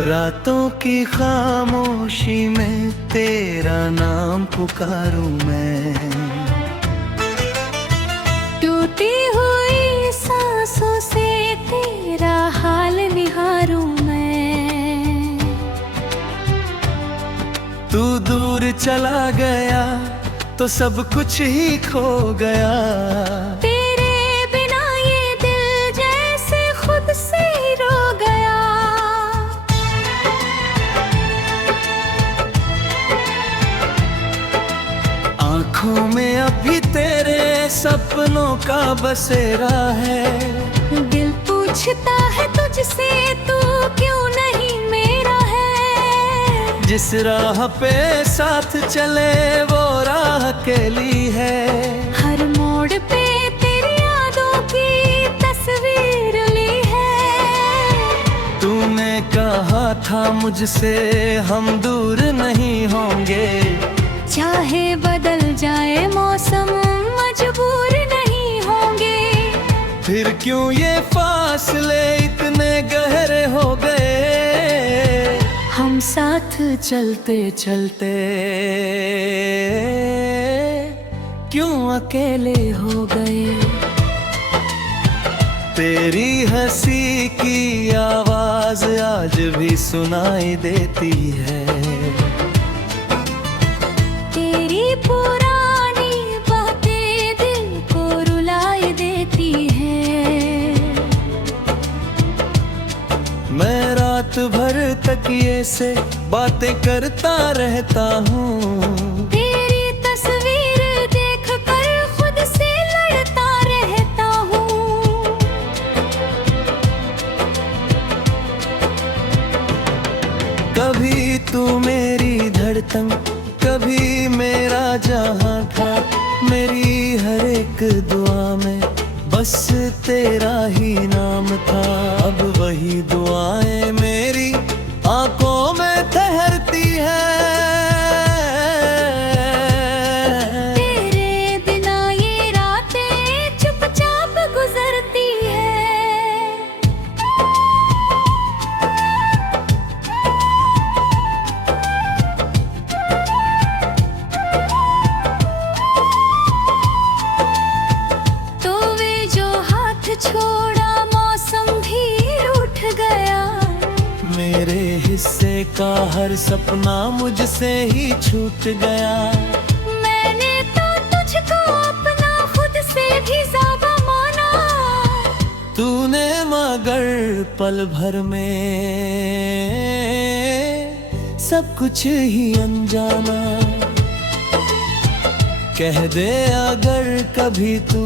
रातों की खामोशी में तेरा नाम पुकारूं मैं, टूटी हुई सांसों से तेरा हाल निहारूं मैं। तू दूर चला गया तो सब कुछ ही खो गया। तेरे बिना ये दिल जैसे खुद से ही रो गया। आँखों में अभी तेरे सपनों का बसेरा है। दिल पूछता है तुझसे तू क्यों नहीं मेरा है। जिस राह पे साथ चले वो राह अकेली है। हर मोड़ पे तेरी यादों की तस्वीर ली है। तूने कहा था मुझसे हम दूर नहीं होंगे, चाहे बदल जाए मौसम मजबूर नहीं होंगे। फिर क्यों ये फासले इतने गहरे हो गए। हम साथ चलते चलते क्यों अकेले हो गए। तेरी हंसी की आवाज आज भी सुनाई देती है। तेरी पुरानी बातें दिल को रुलाई देती है। मैं रात भर तकिए से बातें करता रहता हूँ। तेरी तस्वीर देख कर खुद से लड़ता रहता हूँ। कभी तू मेरी धड़कन, कभी मेरा जहां था। मेरी हर एक दुआ में बस तेरा ही नाम था। अब वही दुआएं मेरी आंखों में ठहरती है। तेरे बिना ये रातें चुपचाप गुजरती है। तो वे जो हाथ छोड़ा मौसम भी रूठ गया। मेरे हिस्से का हर सपना मुझसे ही छूट गया। मैंने तो तुझको अपना खुद से भी ज़्यादा माना। तूने मगर पल भर में सब कुछ ही अनजाना। कह दे अगर कभी तू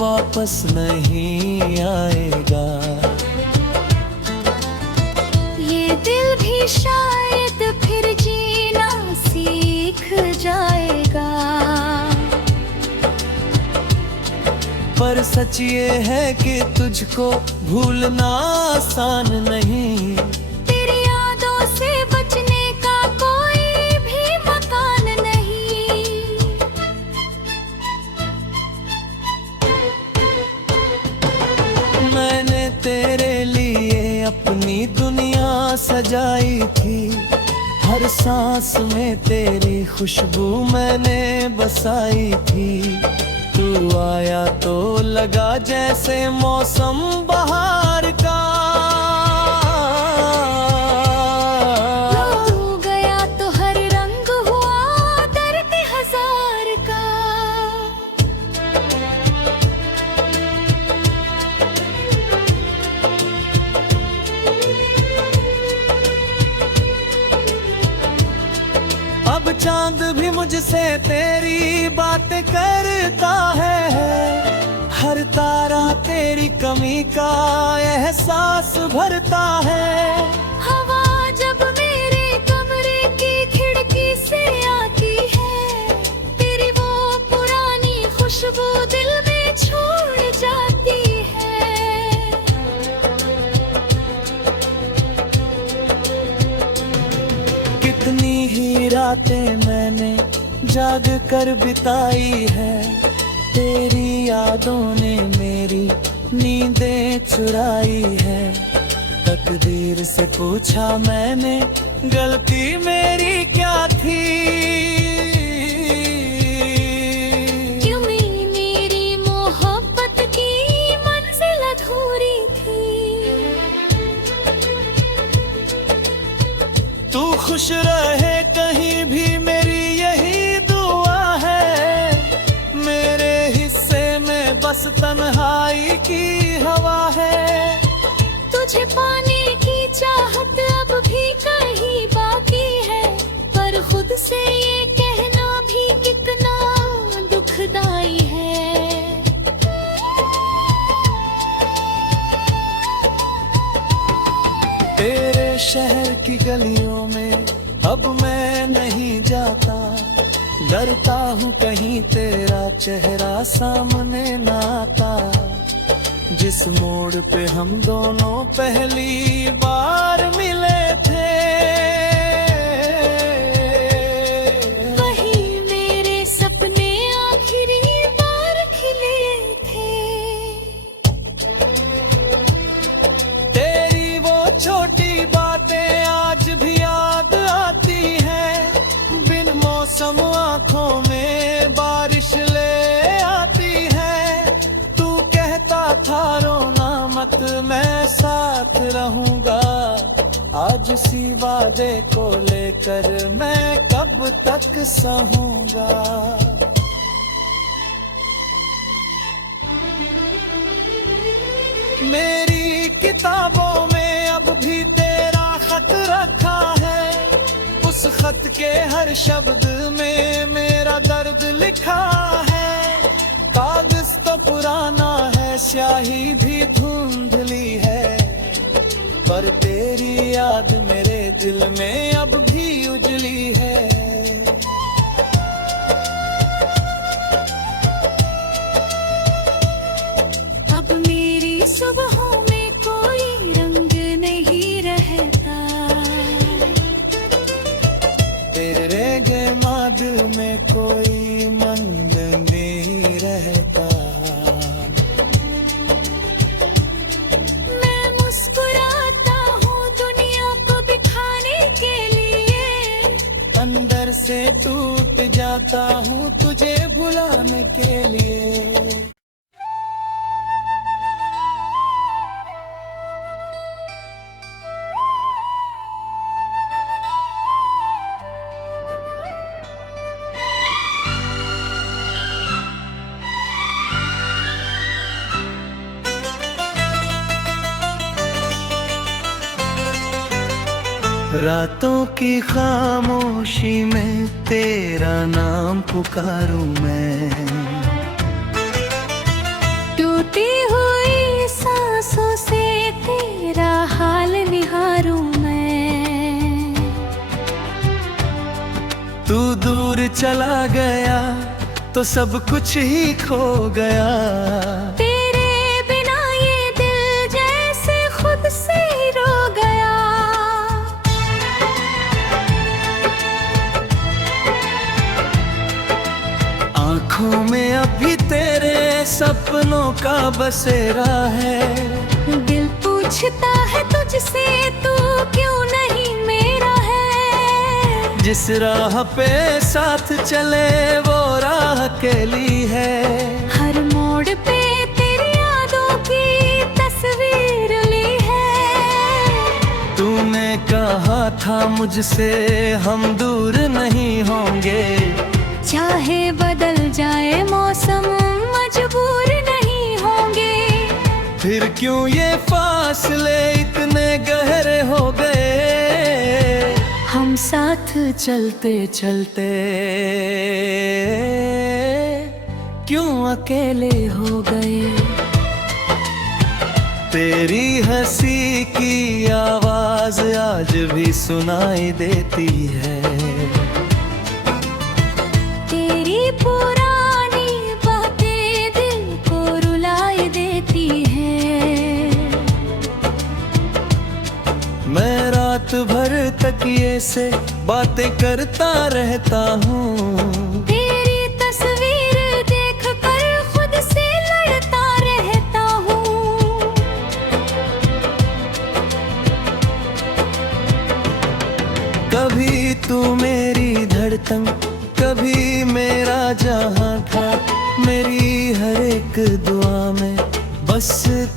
वापस नहीं आएगा। ये दिल भी शायद फिर जीना सीख जाएगा। पर सच ये है कि तुझको भूलना आसान नहीं। तेरी यादों से बचने का कोई भी मकान नहीं। मैंने तेरे लिए अपनी दुनिया सजाई थी। हर सांस में तेरी खुशबू मैंने बसाई थी। तू आया तो लगा जैसे मौसम बहार का। तू गया तो हर रंग हुआ दर्द हजार का। अब चांद भी मुझसे तेरी बातें करता है। हर तारा तेरी कमी का एहसास भरता है। हवा जब मेरे कमरे की खिड़की से आती है। तेरी वो पुरानी खुशबू दिल में छोड़ जाती है। कितनी ही रातें मैंने जाग कर बिताई है। तेरी यादों ने मेरी नींदें चुराई है। तकदीर से पूछा मैंने, गलती मेरी क्या थी। क्यों मेरी मोहब्बत की मंजिल अधूरी थी। तू खुश रहे कहीं भी मेरी यही दुआ है। मेरे हिस्से में बस तन्हाई की हवा है। तुझे पाने की चाहत अब भी कहीं बाकी है, पर खुद से ये कहना भी कितना दुखदाई है। तेरे शहर की गलियों में अब मैं नहीं जाता। डरता हूँ कहीं तेरा चेहरा सामने ना आता। जिस मोड़ पे हम दोनों पहली बार मिले थे, वही मेरे सपने आखिरी बार खिले थे। तेरी वो छोटी बातें आज भी याद आती हैं। बिन मौसम आंखों में बारिश ले आती है। तू कहता था रोना मत, मैं साथ रहूंगा। आज उसी वादे को लेकर मैं कब तक सहूंगा। मेरी किताबों में अब भी तेरा खत रखा है। उस खत के हर शब्द में मेरा दर्द लिखा है। कागज तो पुराना है, स्याही भी धुंधली है, पर तेरी याद मेरे दिल में अब भी उजली है। अब मेरी सुबहों में कोई रंग नहीं रहता। तेरे गमा दिल में कोई मंद नहीं रहता। मैं मुस्कुराता हूँ दुनिया को बिठाने के लिए। अंदर से टूट जाता हूँ तुझे भुलाने के लिए। रातों की खामोशी में तेरा नाम पुकारूं मैं। टूटी हुई सांसों से तेरा हाल निहारूं मैं। तू दूर चला गया तो सब कुछ ही खो गया। तेरे बिना ये दिल जैसे खुद से ही रो गया। आँखों में अभी तेरे सपनों का बसेरा है। दिल पूछता है तुझसे तू क्यों नहीं मेरा है। जिस राह पे साथ चले वो राह अकेली है। हर मोड़ पे तेरी यादों की तस्वीर ली है। तूने कहा था मुझसे हम दूर नहीं होंगे। चाहे बदल जाए मौसम मजबूर नहीं होंगे। फिर क्यों ये फासले इतने गहरे हो गए। हम साथ चलते चलते क्यों अकेले हो गए। तेरी हंसी की आवाज आज भी सुनाई देती है। तेरी पुरानी बातें दिल को रुलाए देती है। मैं रात भर तकिए से बातें करता रहता हूँ। तेरी तस्वीर देख कर खुद से लड़ता रहता हूँ। हर एक दुआ में बस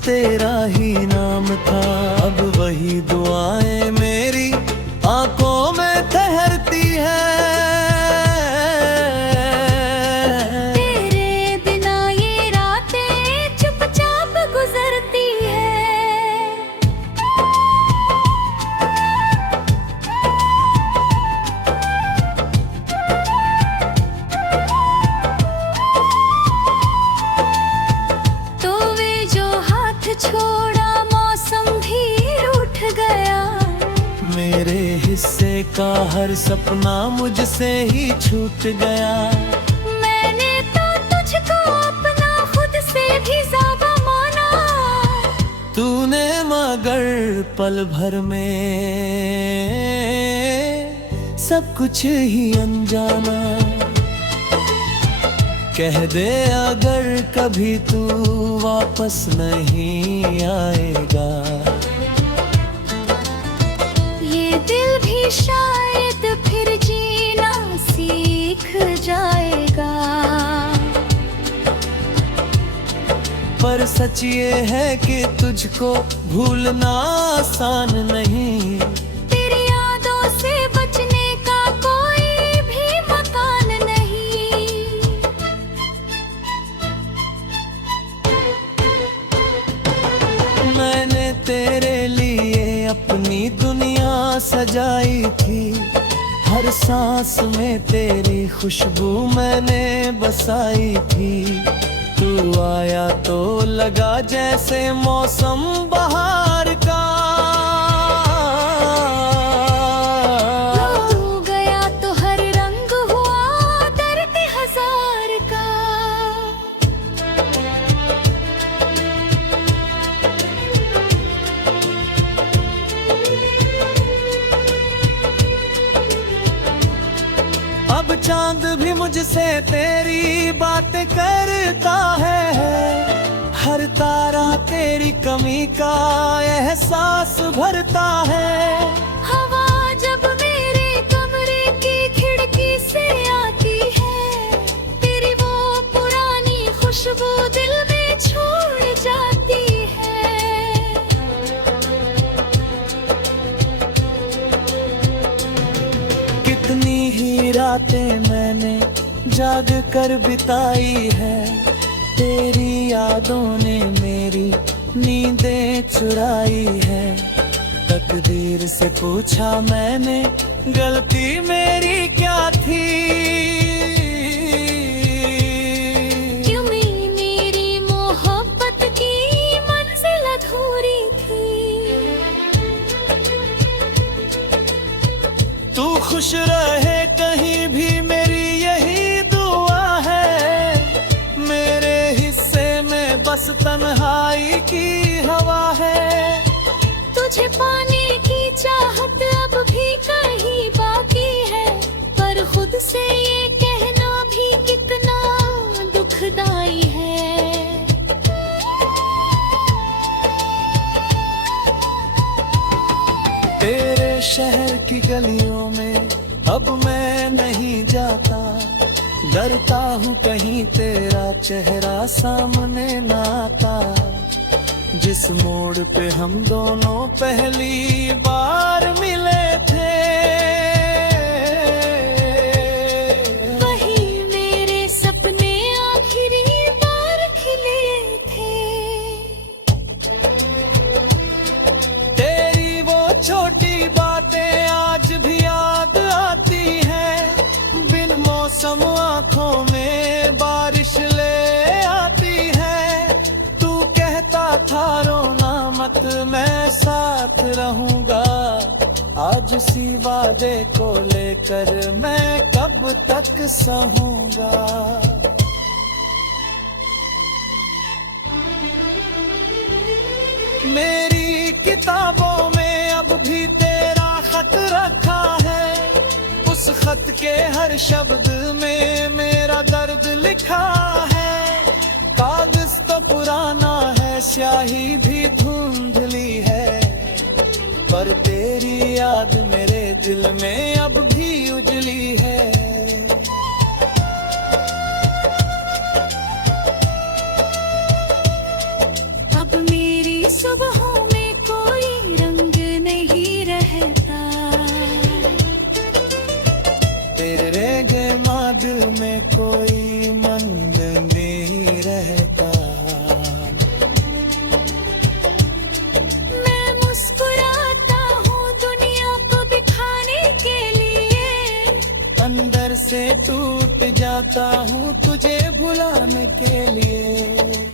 तेरा ही नाम था। अब वही दुआएं मेरी आंखों में ठहरती है। तेरे बिना ये रातें चुपचाप गुजरती है। तो वे जो हाथ छोड़ा मौसम भी रूठ गया। मेरे हिस्से का हर सपना मुझसे ही छूट गया। मैंने तो तुझको अपना खुद से भी ज़्यादा माना। तूने मगर पल भर में सब कुछ ही अनजाना। कह दे अगर कभी तू वापस नहीं आएगा, ये दिल भी शायद फिर जीना सीख जाएगा। पर सच ये है कि तुझको भूलना आसान नहीं। तेरी यादों से बचने का कोई भी मकान नहीं। मैंने तेरे लिए अपनी दुनिया सजाई थी। हर सांस में तेरी खुशबू मैंने बसाई थी। तू आया तो लगा जैसे मौसम बहार का। तू गया तो हर रंग हुआ दर्द हजार का। अब चांद भी मुझसे तेरी बातें करता है। हर तारा तेरी कमी का एहसास भरता है। हवा जब मेरे कमरे की खिड़की से आती है, तेरी वो पुरानी खुशबू दिल में छोड़ जाती है। कितनी ही रातें मैंने जाग कर बिताई है। तेरी यादों ने मेरी नींदें चुराई है। तकदीर से पूछा मैंने गलती मेरी क्या थी। क्यों मेरी मोहब्बत की मंजिल अधूरी थी। तू खुश रहे कहीं भी मेरी यही दुआ है। मेरे हिस्से में बस तन्हाई की हवा है। तुझे पाने की चाहत अब भी कहीं बाकी है, पर खुद से ये कहना भी कितना दुखदाई है। तेरे शहर की गलियों में अब मैं नहीं जाता। डरता हूँ कहीं तेरा चेहरा सामने ना आता। जिस मोड़ पे हम दोनों पहली बार मिले थे, वही मेरे सपने आखिरी बार खिले थे। तेरी वो छोटी बातें आज भी याद आती हैं। बिन मौसम आंखों में बारिश ले आती है। तू कहता था रोना मत मैं साथ रहूंगा। आज उसी वादे को लेकर मैं कब तक सहूंगा। मेरी किताबों में अब भी तेरा खत रखा है। उस खत के हर शब्द में मेरा दर्द लिखा है। कागज तो पुराना है, स्याही भी धुंधली है, पर तेरी याद मेरे दिल में अब भी उजली है। से टूट जाता हूँ तुझे भुलाने के लिए।